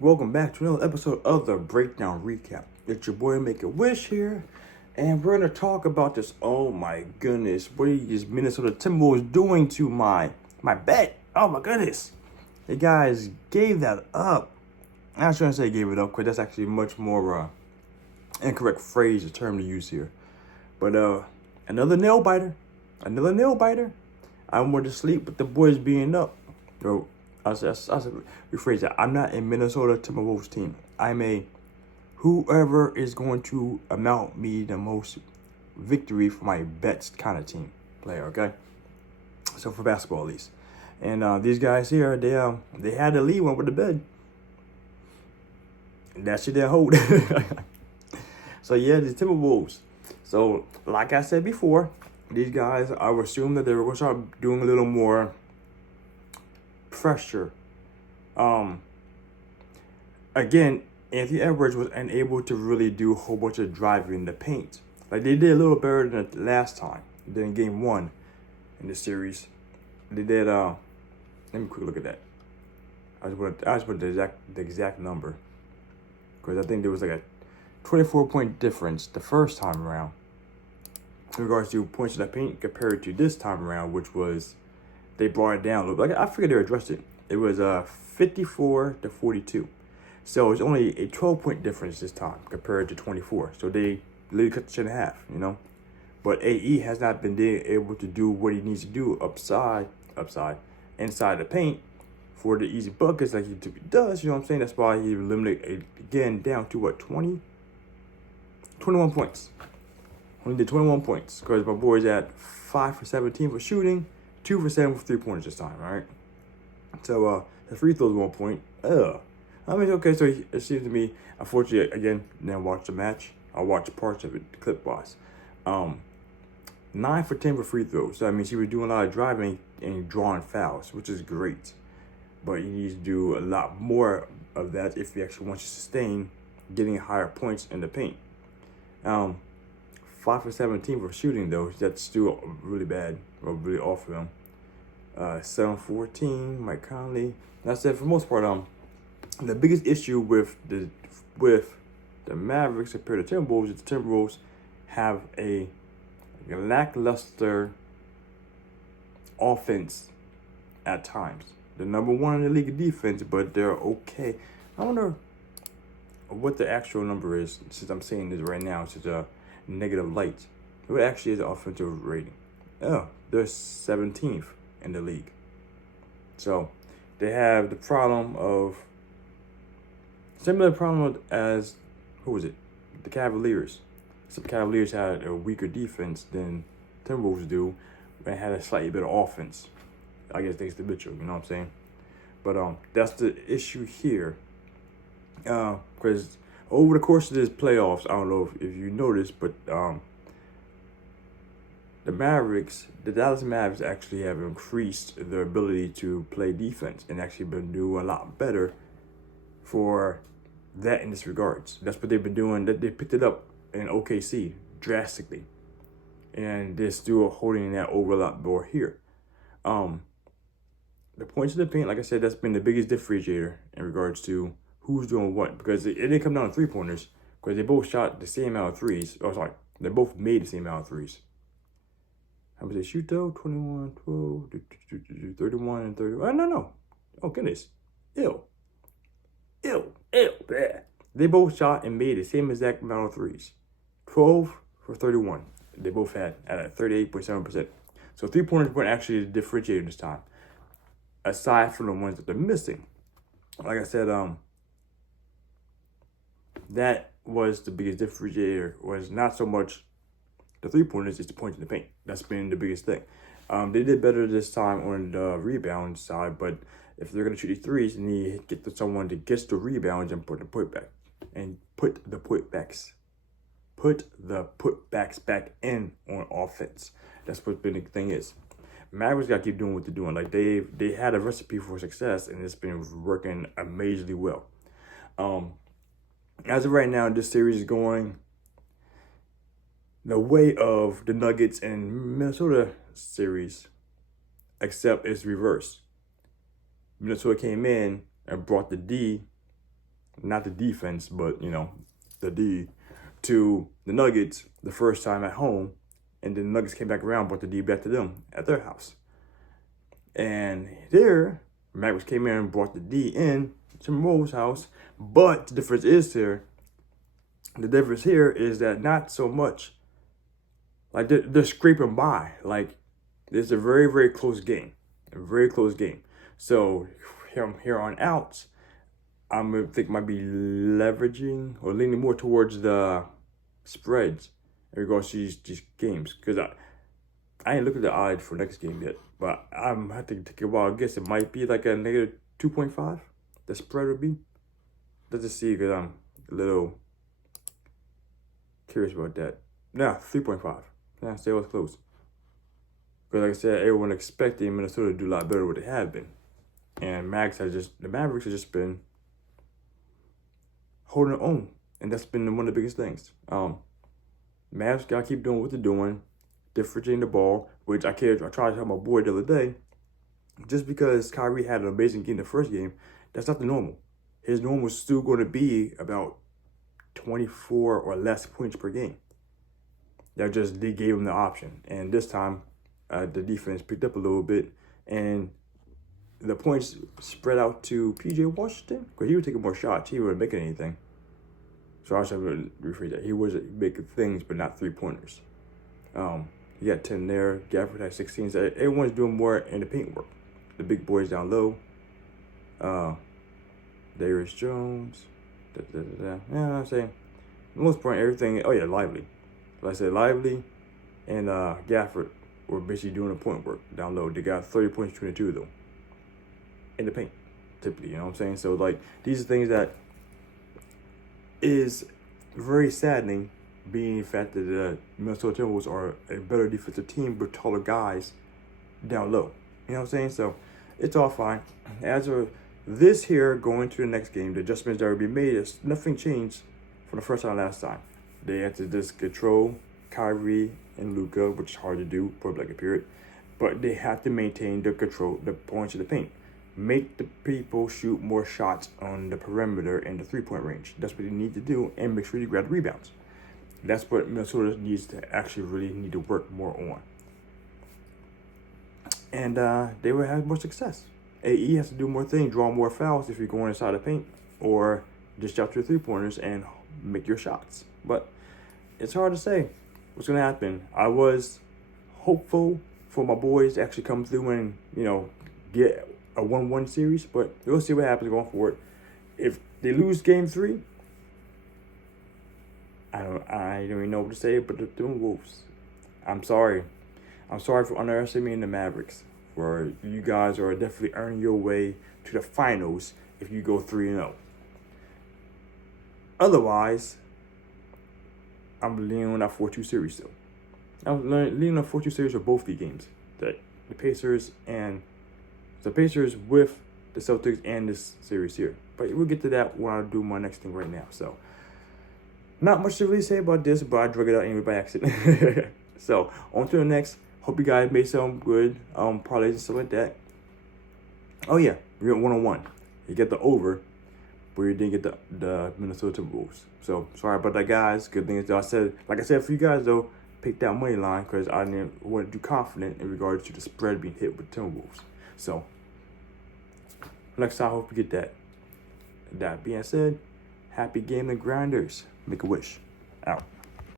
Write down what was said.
Welcome back to another episode of the Breakdown Recap. It's your boy Make a Wish here, and we're gonna talk about this. Oh my goodness, what is Minnesota Timberwolves doing to my bet? Oh my goodness, the guys gave that up. I'm not trying to say gave it up because that's actually much more incorrect phrase or term to use here. But another nail biter. I went to sleep with the boys being up. So I rephrase that. I'm not a Minnesota Timberwolves team. I'm a whoever is going to amount me the most victory for my bets kind of team player. Okay, so for basketball at least. And these guys here, they had the lead, went with the bed. And that shit didn't hold. So yeah, the Timberwolves. So like I said before, these guys, I would assume that they were going to start doing a little more pressure. Again, Anthony Edwards was unable to really do a whole bunch of driving in the paint. Like they did a little better than the last time. Than game one in the series. They did let me quick look at that. I just put the exact number. Because I think there was like a 24-point difference the first time around in regards to points in the paint compared to this time around, which was they brought it down a little bit. Like, I figured they addressed it. It was 54 to 42. So it's only a 12-point difference this time compared to 24. So they literally cut the shit in half, you know. But AE has not been able to do what he needs to do inside the paint for the easy buckets like he typically does. You know what I'm saying? That's why he eliminated again down to what, 21 points. Only did 21 points because my boy's at 5 for 17 for shooting, 2 for 7 for 3-pointers this time, right? So the free throws 1 point. I mean, okay, so it seems to me, unfortunately, again, didn't watch the match. I watched parts of it, clip-wise. 9 for 10 for free throws. So that means he was doing a lot of driving and drawing fouls, which is great. But he needs to do a lot more of that if he actually wants to sustain getting higher points in the paint. 5 for 17 for shooting, though. That's still really bad, or really off of him. 7 for 14, Mike Conley. That's it for the most part. The biggest issue with the Mavericks compared to Timberwolves is the Timberwolves have a lackluster offense at times. They're number one in the league of defense, but they're okay. I wonder what the actual number is, since I'm saying this right now. It's just a negative light. What actually is the offensive rating? Oh, they're 17th in the league. So they have the problem of similar problem as the Cavaliers. Except the Cavaliers had a weaker defense than Timberwolves do, and had a slightly better offense. I guess thanks to Mitchell, you know what I'm saying? But that's the issue here. Because over the course of this playoffs, I don't know if you noticed, but the Dallas Mavericks actually have increased their ability to play defense and actually been doing a lot better for that in this regards. That's what they've been doing. That they picked it up in OKC drastically, and they're still holding that over a lot more here. The points in the paint, like I said, that's been the biggest differentiator in regards to who's doing what, because it didn't come down to 3-pointers, because they both shot the same amount of threes. Oh, sorry, they both made the same amount of threes. How much they shoot though? 21, 12, 31, and 30. Oh, no. Oh, goodness. Ew. They both shot and made the same exact amount of threes. 12 for 31. They both had at 38.7%. So 3-pointers weren't actually the differentiator this time, aside from the ones that they're missing. Like I said, that was the biggest differentiator. Was not so much the 3-pointers, it's the points in the paint. That's been the biggest thing. They did better this time on the rebound side, but if they're going to shoot these threes, they need to get to someone that gets the rebounds and put the putbacks back in on offense. That's what the big thing is. Mavericks got to keep doing what they're doing. Like they had a recipe for success, and it's been working amazingly well. As of right now, this series is going the way of the Nuggets and Minnesota series, except it's reversed. Minnesota came in and brought the D not the defense, but the D, to the Nuggets the first time at home, and then the Nuggets came back around, brought the D back to them at their house. And there, Mavericks came in and brought the D in Timberwolves' house. But the difference here is that not so much. Like they're scraping by. Like it's a very, very close game. A very close game. So from here on out, I'm gonna think might be leveraging or leaning more towards the spreads in regards to these games. Because I ain't looked at the odds for next game yet. But I'm have to take a while. I guess it might be like a negative 2.5. The spread would be. Let's just see, because I'm a little curious about that. Nah, 3.5. Nah, say it was close. Because like I said, everyone expected Minnesota to do a lot better than what they have been. And the Mavericks have just been holding their own. And that's been one of the biggest things. Mavs gotta keep doing what they're doing, differentiating the ball, which I tried to tell my boy the other day. Just because Kyrie had an amazing game the first game, that's not the normal. His normal is still going to be about 24 or less points per game. They gave him the option. And this time, the defense picked up a little bit, and the points spread out to P.J. Washington, because he was taking more shots. He wasn't making anything. So I should rephrase that. He was making things, but not three-pointers. He got 10 there. Gafford had 16. So everyone's doing more in the paint work. The big boys down low. Darius Jones. You know what I'm saying? For the most part, everything. Oh, yeah, Lively. Like I said, Lively and Gafford were basically doing the point work down low. They got 30 points between the two of them. In the paint, typically. You know what I'm saying? So, like, these are things that is very saddening, being the fact that the Minnesota Timberwolves are a better defensive team with taller guys down low. You know what I'm saying? So it's all fine. As of this here, going to the next game, the adjustments that will be made, nothing changed from the first time last time. They had to just control Kyrie and Luka, which is hard to do for like a period. But they have to maintain the control, the points of the paint. Make the people shoot more shots on the perimeter and the three-point range. That's what you need to do, and make sure you grab the rebounds. That's what Minnesota needs to actually really need to work more on. And they will have more success. AE has to do more things, draw more fouls if you're going inside the paint, or just shout your three-pointers and make your shots. But it's hard to say what's going to happen. I was hopeful for my boys to actually come through and, get a 1-1 series, but we'll see what happens going forward. If they lose game 3, I don't even know what to say, but the Timberwolves, I'm sorry. I'm sorry for underestimating the Mavericks. For you guys are definitely earning your way to the finals if you go 3-0. Otherwise, I'm leaning on that 4-2 series still. I'm leaning on 4-2 series for both the games. The Pacers with the Celtics and this series here. But we'll get to that when I do my next thing right now. So, not much to really say about this, but I drug it out anyway by accident. So, on to the next. Hope you guys made some good parlays and stuff like that. Oh, yeah. We went 1-on-1. You get the over, but you didn't get the Minnesota Timberwolves. So, sorry about that, guys. Good thing is, like I said for you guys, though, pick that money line because I didn't want to do confident in regards to the spread being hit with Timberwolves. So, next time, I hope you get that. That being said, happy gambling grinders. Make a wish. Out.